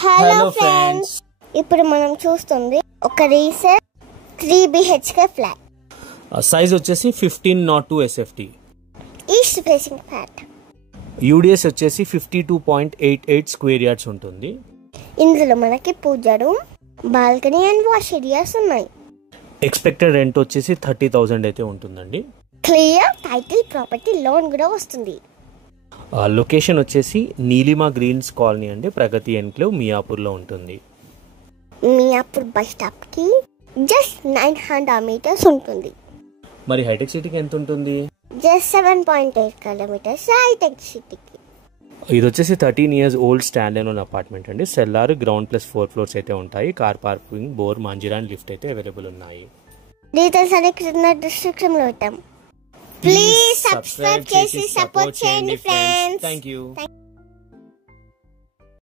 Hello friends, ఇప్పుడు మనం చూస్తుంది ఒక రీసెంట్ 3 BHK ఫ్లాట్. సైజ్ వచ్చేసి 1502 SFT. East facing flat. UDS వచ్చేసి 52.88 స్క్వేర్ యార్డ్స్ ఉంటుంది. ఇందులో మనకి puja room, balcony and wash areas ఉన్నాయి. ఎక్స్పెక్టెడ్ రెంట్ వచ్చేసి 30,000 అయితే ఉంటుందండి. క్లియర్ టైటిల్ ప్రాపర్టీ లోన్ కూడా వస్తుంది. లొకేషన్ వచ్చేసి నీలిమా గ్రీన్స్ కాలనీ అండి, ప్రగతి ఎన్క్లేవ్, మియాపూర్లో ఉంటుంది. మియాపూర్ బస్ స్టాప్కి జస్ట్ 900 meters ఉంటుంది. మరి హైటెక్ సిటీకి ఎంత ఉంటుంది? జస్ట్ 7.8 kilometers హైటెక్ సిటీకి. ఇది వచ్చేసి 13 years old stand alone apartment అండి. సెల్లార్, గ్రౌండ్ ప్లస్ 4 floors అయితే ఉంటాయి. Car parking, bore, Manjeera and lift అయితే అవైలబుల్ ఉన్నాయి. డీటెయిల్స్ అనే క్రింద డిస్క్రిప్షన్లో పెట్టాం. ప్లీజ్ సబ్స్క్రైబ్ చేసి సపోర్ట్ చేయండి ఫ్రెండ్స్. Thank you.